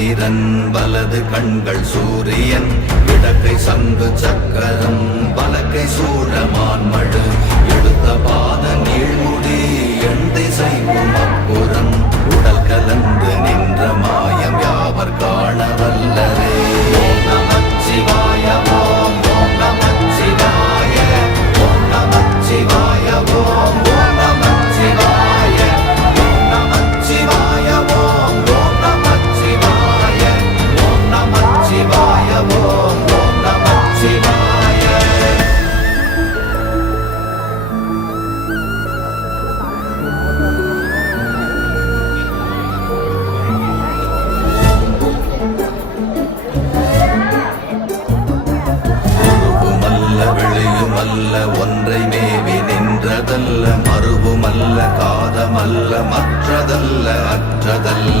சந்திரன் வலது கண்கள் சூரியன் இடக்கை சங்கு சக்கரம் வலக்கை சூழமான்மழு எடுத்த பாத நீழ்முடி எண் திசைக்கும் அப்புறம் உடல் கலந்து நின்ற மாயம் யாவர் காண வல்லரே. ஓம் நமச்சிவாய ஓம் ஓம் நமச்சிவாய ஓம் நமச்சிவாய ஓம் ஓம் நமச்சிவாய ஓம் நமச்சிவாய ஓம் ஓம் நமச்சிவாய ஓம் நமச்சிவாய ஓம் ஓம் நமச்சிவாய. வெளியுமல்ல ஒன்றை மேவி நின்றதல்ல மறுவுமல்ல காதமல்ல மற்றதல்ல அற்றதல்ல